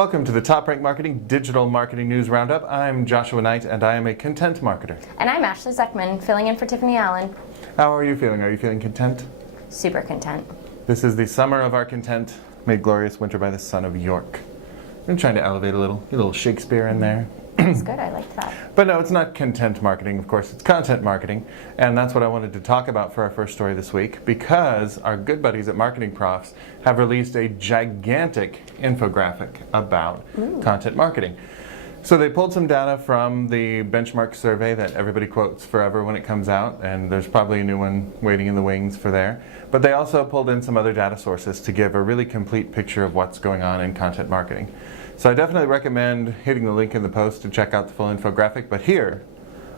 Welcome to the TopRank Marketing Digital Marketing News Roundup. I'm Joshua Knight, and I am a content marketer. And I'm Ashley Zuckman, filling in for Tiffany Allen. How are you feeling? Are you feeling content? Super content. This is the summer of our content, made glorious winter by the son of York. I'm trying to elevate a little Shakespeare in there. That's good, I liked that. But no, it's not content marketing, of course, it's content marketing. And that's what I wanted to talk about for our first story this week, because our good buddies at Marketing Profs have released a gigantic infographic about content marketing. So they pulled some data from the benchmark survey that everybody quotes forever when it comes out, and there's probably a new one waiting in the wings for there. But they also pulled in some other data sources to give a really complete picture of what's going on in content marketing. So I definitely recommend hitting the link in the post to check out the full infographic, but here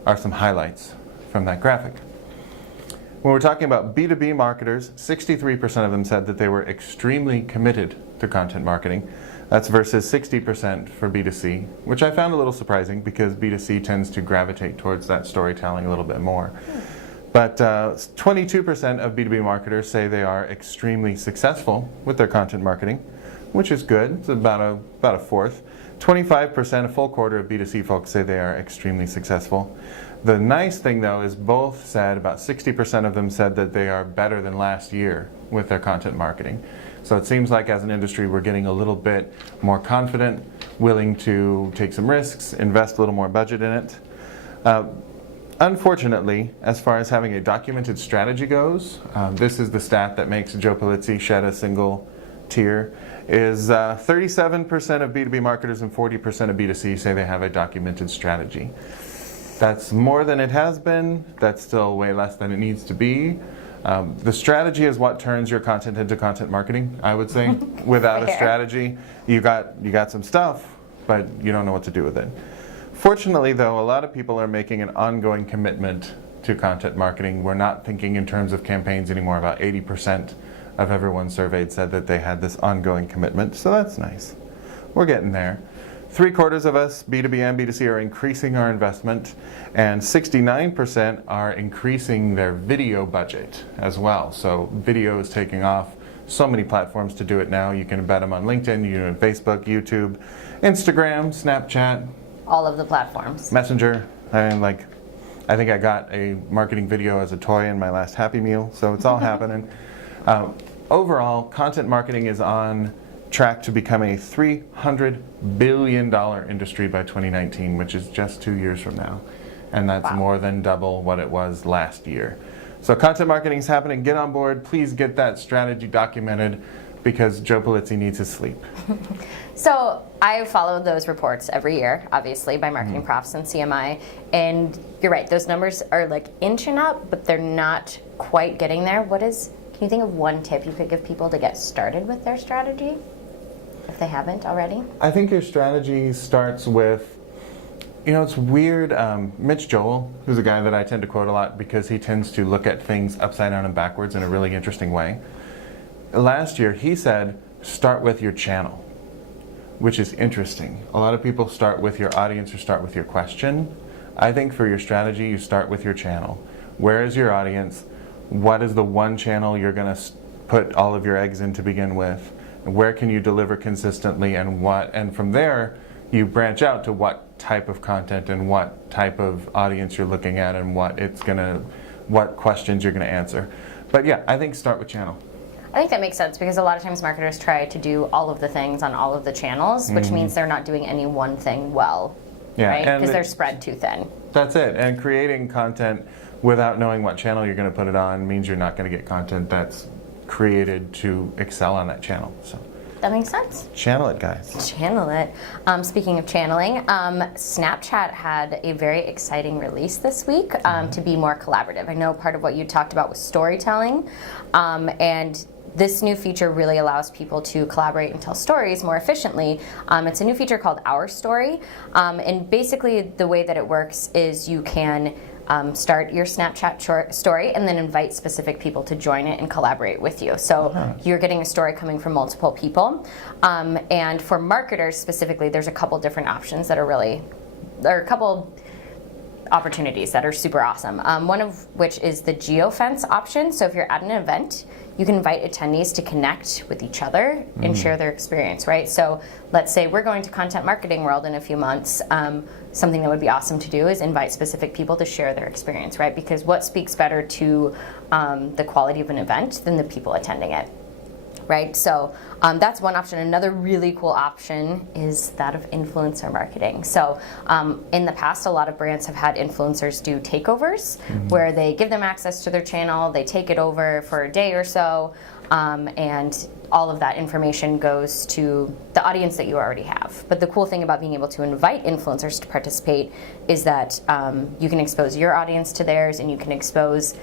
are some highlights from that graphic. When we're talking about B2B marketers, 63% of them said that they were extremely committed to content marketing. That's versus 60% for B2C, which I found a little surprising because B2C tends to gravitate towards that storytelling a little bit more. But 22% of B2B marketers say they are extremely successful with their content marketing, which is good. It's about a fourth. 25%, a full quarter of B2C folks say they are extremely successful. The nice thing though is both said, about 60% of them said that they are better than last year with their content marketing. So it seems like as an industry we're getting a little bit more confident, willing to take some risks, invest a little more budget in it. Unfortunately, as far as having a documented strategy goes, this is the stat that makes Joe Pulizzi shed a single tear, is 37% of B2B marketers and 40% of B2C say they have a documented strategy. That's more than it has been. That's still way less than it needs to be. The strategy is what turns your content into content marketing, I would say. Without a strategy, you got some stuff, but you don't know what to do with it. Fortunately, though, a lot of people are making an ongoing commitment to content marketing. We're not thinking in terms of campaigns anymore. About 80% of everyone surveyed said that they had this ongoing commitment, so that's nice. We're getting there. 3/4 of us, B2B and B2C, are increasing our investment, and 69% are increasing their video budget as well. So video is taking off. So many platforms to do it now. You can embed them on LinkedIn, you can do it on Facebook, YouTube, Instagram, Snapchat. All of the platforms. Messenger. I think I got a marketing video as a toy in my last Happy Meal, so it's all happening. Overall, content marketing is on track to become a $300 billion industry by 2019, which is just 2 years from now. And that's more than double what it was last year. So content marketing is happening. Get on board. Please get that strategy documented because Joe Pulizzi needs his sleep. So I follow those reports every year, obviously, by Marketing Profs and CMI. And you're right, those numbers are like inching up, but they're not quite getting there. Can you think of one tip you could give people to get started with their strategy, if they haven't already? I think your strategy starts with, it's weird. Mitch Joel, who's a guy that I tend to quote a lot because he tends to look at things upside down and backwards in a really interesting way. Last year, he said, start with your channel, which is interesting. A lot of people start with your audience or start with your question. I think for your strategy, you start with your channel. Where is your audience? What is the one channel you're going to put all of your eggs in to begin with? Where can you deliver consistently and from there you branch out to what type of content and what type of audience you're looking at and what questions you're going to answer. But yeah, I think start with channel. I think that makes sense because a lot of times marketers try to do all of the things on all of the channels, which means they're not doing any one thing well, right? Because they're spread too thin. That's it. And creating content without knowing what channel you're going to put it on means you're not going to get content that's created to excel on that channel. So that makes sense. Channel it, guys. Channel it. Speaking of channeling, Snapchat had a very exciting release this week to be more collaborative. I know part of what you talked about was storytelling, and this new feature really allows people to collaborate and tell stories more efficiently. It's a new feature called Our Story, and basically the way that it works is you can start your Snapchat story and then invite specific people to join it and collaborate with you. So you're getting a story coming from multiple people. And for marketers specifically, there's a couple different options that are a couple opportunities that are super awesome. One of which is the geofence option. So if you're at an event, you can invite attendees to connect with each other and share their experience, right? So let's say we're going to Content Marketing World in a few months. Something that would be awesome to do is invite specific people to share their experience, right? Because what speaks better to the quality of an event than the people attending it? Right, so that's one option. Another really cool option is that of influencer marketing. So in the past, a lot of brands have had influencers do takeovers where they give them access to their channel, they take it over for a day or so, and all of that information goes to the audience that you already have. But the cool thing about being able to invite influencers to participate is that you can expose your audience to theirs, and you can expose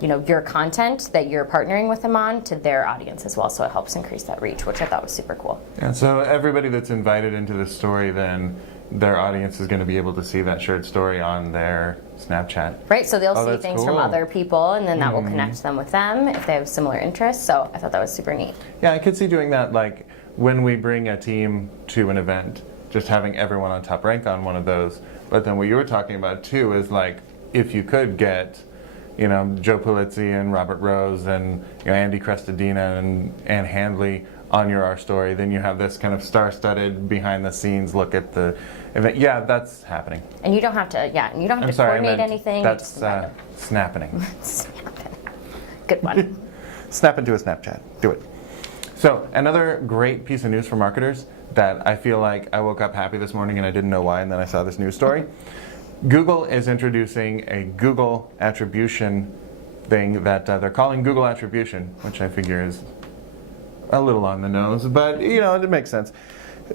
your content that you're partnering with them on to their audience as well. So it helps increase that reach, which I thought was super cool. And so everybody that's invited into this story, then their audience is going to be able to see that shared story on their Snapchat. Right, so they'll see that's things cool. from other people, and then that will connect them with them if they have similar interests. So I thought that was super neat. Yeah, I could see doing that, like when we bring a team to an event, just having everyone on TopRank on one of those. But then what you were talking about too is like if you could get Joe Pulizzi and Robert Rose and Andy Crestodina and Ann Handley on your Our Story, then you have this kind of star-studded behind-the-scenes look at the event. Yeah, that's happening. And you don't have to, coordinate anything. That's snapping. Snapping. Good one. Snap into a Snapchat. Do it. So another great piece of news for marketers that I feel like I woke up happy this morning and I didn't know why, and then I saw this news story. Google is introducing a Google attribution thing that they're calling Google Attribution, which I figure is a little on the nose, but it makes sense.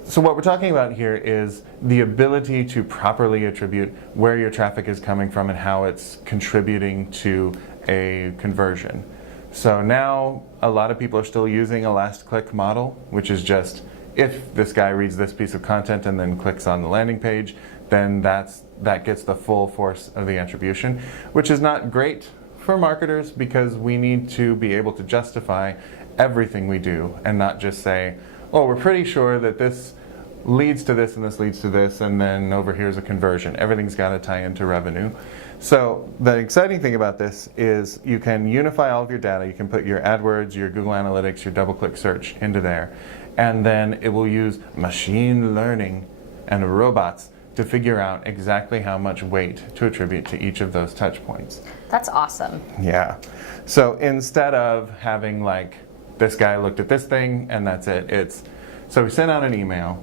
So what we're talking about here is the ability to properly attribute where your traffic is coming from and how it's contributing to a conversion. So now a lot of people are still using a last click model, which is just if this guy reads this piece of content and then clicks on the landing page, then that gets the full force of the attribution, which is not great for marketers because we need to be able to justify everything we do and not just say, oh, we're pretty sure that this leads to this and this leads to this, and then over here's a conversion. Everything's got to tie into revenue. So the exciting thing about this is you can unify all of your data. You can put your AdWords, your Google Analytics, your double-click search into there, and then it will use machine learning and robots to figure out exactly how much weight to attribute to each of those touch points. That's awesome. Yeah. So instead of having like, this guy looked at this thing and that's it, so we sent out an email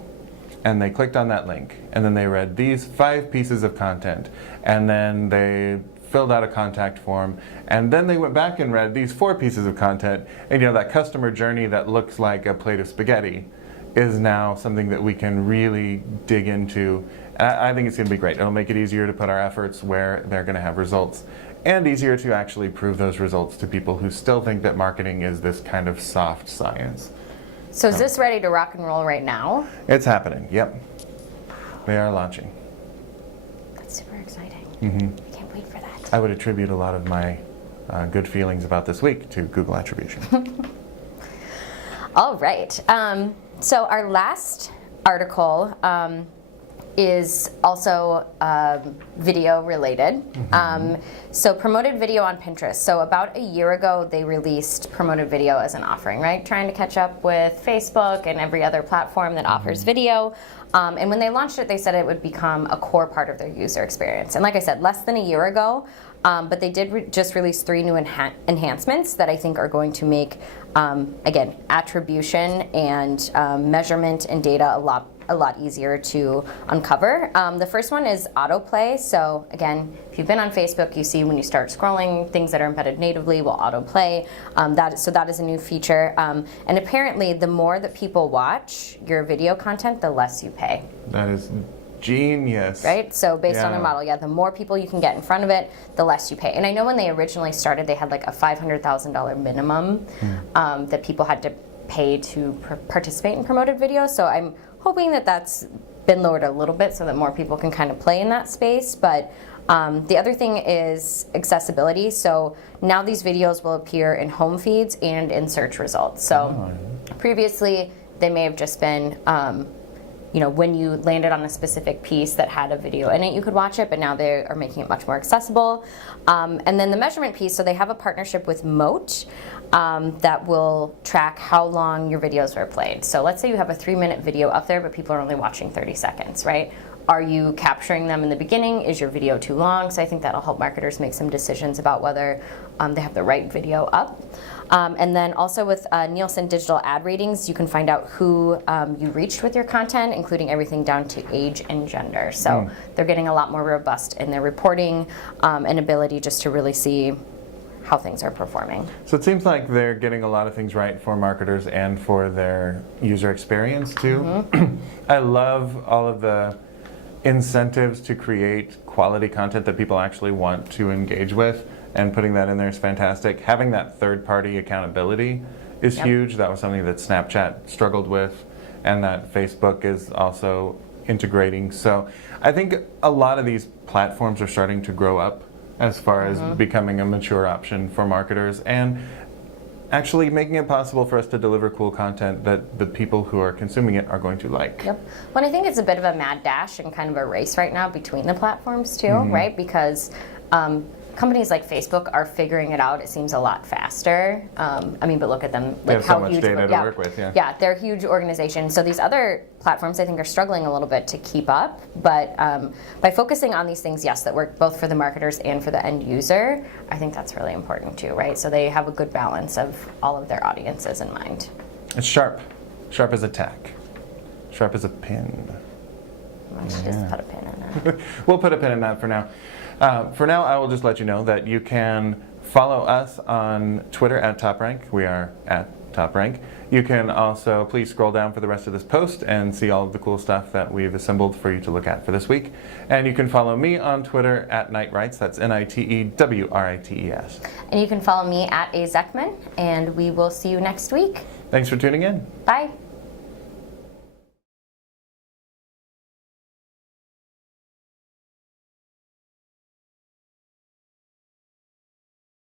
and they clicked on that link and then they read these 5 pieces of content and then they filled out a contact form and then they went back and read these 4 pieces of content, and that customer journey that looks like a plate of spaghetti is now something that we can really dig into. I think it's going to be great. It'll make it easier to put our efforts where they're going to have results, and easier to actually prove those results to people who still think that marketing is this kind of soft science. So is this ready to rock and roll right now? It's happening, yep. They are launching. That's super exciting. I can't wait for that. I would attribute a lot of my good feelings about this week to Google Attribution. All right. So our last article is also video related. So promoted video on Pinterest. So about a year ago, they released promoted video as an offering, right? Trying to catch up with Facebook and every other platform that offers video. And when they launched it, they said it would become a core part of their user experience. And like I said, less than a year ago, but they did just release 3 new enhancements that I think are going to make, again, attribution and measurement and data a lot easier to uncover. The first one is autoplay. So again, if you've been on Facebook, you see when you start scrolling, things that are embedded natively will autoplay. So that is a new feature. And apparently, the more that people watch your video content, the less you pay. That is genius. Right? So based on their model, the more people you can get in front of it, the less you pay. And I know when they originally started, they had like a $500,000 minimum that people had to pay to participate in promoted video. So I'm hoping that that's been lowered a little bit so that more people can kind of play in that space. But the other thing is accessibility. So now these videos will appear in home feeds and in search results. So previously, they may have just been when you landed on a specific piece that had a video in it, you could watch it, but now they are making it much more accessible. And then the measurement piece, so they have a partnership with Moat that will track how long your videos are played. So let's say you have a 3-minute video up there, but people are only watching 30 seconds, right? Are you capturing them in the beginning? Is your video too long? So I think that'll help marketers make some decisions about whether they have the right video up. And then also with Nielsen digital ad ratings, you can find out who you reached with your content, including everything down to age and gender. So they're getting a lot more robust in their reporting and ability just to really see how things are performing. So it seems like they're getting a lot of things right for marketers and for their user experience too. I love all of the incentives to create quality content that people actually want to engage with, and putting that in there is fantastic. Having that third-party accountability is huge. That was something that Snapchat struggled with, and that Facebook is also integrating. So I think a lot of these platforms are starting to grow up as far as becoming a mature option for marketers, and actually making it possible for us to deliver cool content that the people who are consuming it are going to like. Yep. Well, I think it's a bit of a mad dash and kind of a race right now between the platforms too, right? Because companies like Facebook are figuring it out, it seems, a lot faster. But look at them. They have so much data to work with, Yeah, they're a huge organization. So these other platforms, I think, are struggling a little bit to keep up. But by focusing on these things, yes, that work both for the marketers and for the end user, I think that's really important too, right? So they have a good balance of all of their audiences in mind. It's sharp. Sharp as a tack. Sharp as a pin. Why don't you just put a pin in that? We'll put a pin in that for now. For now, I will just let you know that you can follow us on Twitter at TopRank. We are at TopRank. You can also please scroll down for the rest of this post and see all of the cool stuff that we've assembled for you to look at for this week. And you can follow me on Twitter at Nitewrites. That's NITEWRITES. And you can follow me at A Zeckman, and we will see you next week. Thanks for tuning in. Bye.